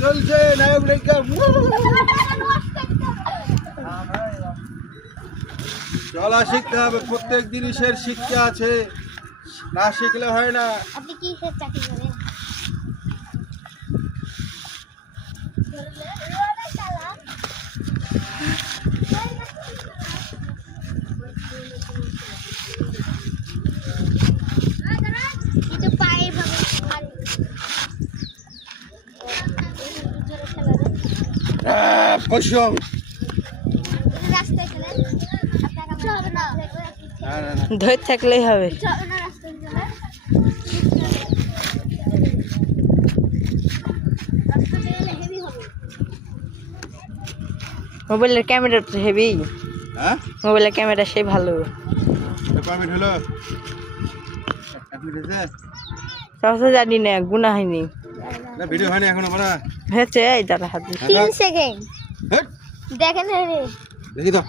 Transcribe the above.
চলছে নায়ক নায়িকা। চলা শিখতে হবে, প্রত্যেক জিনিসের শিক্ষা আছে, না শিখলে হয় না। আপনি কি চাকরি করেন? পশ্চিম ধরে থাকলেই হবে। মোবাইলের ক্যামেরা তো হেভি। হ্যাঁ, মোবাইলের ক্যামেরা সেই ভালো। কমেন্ট হলো সবসময় জানি না, গুণা হয়নি। না, ভিডিও হয়নি এখনো বড় হয়েছে। এই দাদা হাত 3 সেকেন্ড দেখেন। দেখি তো।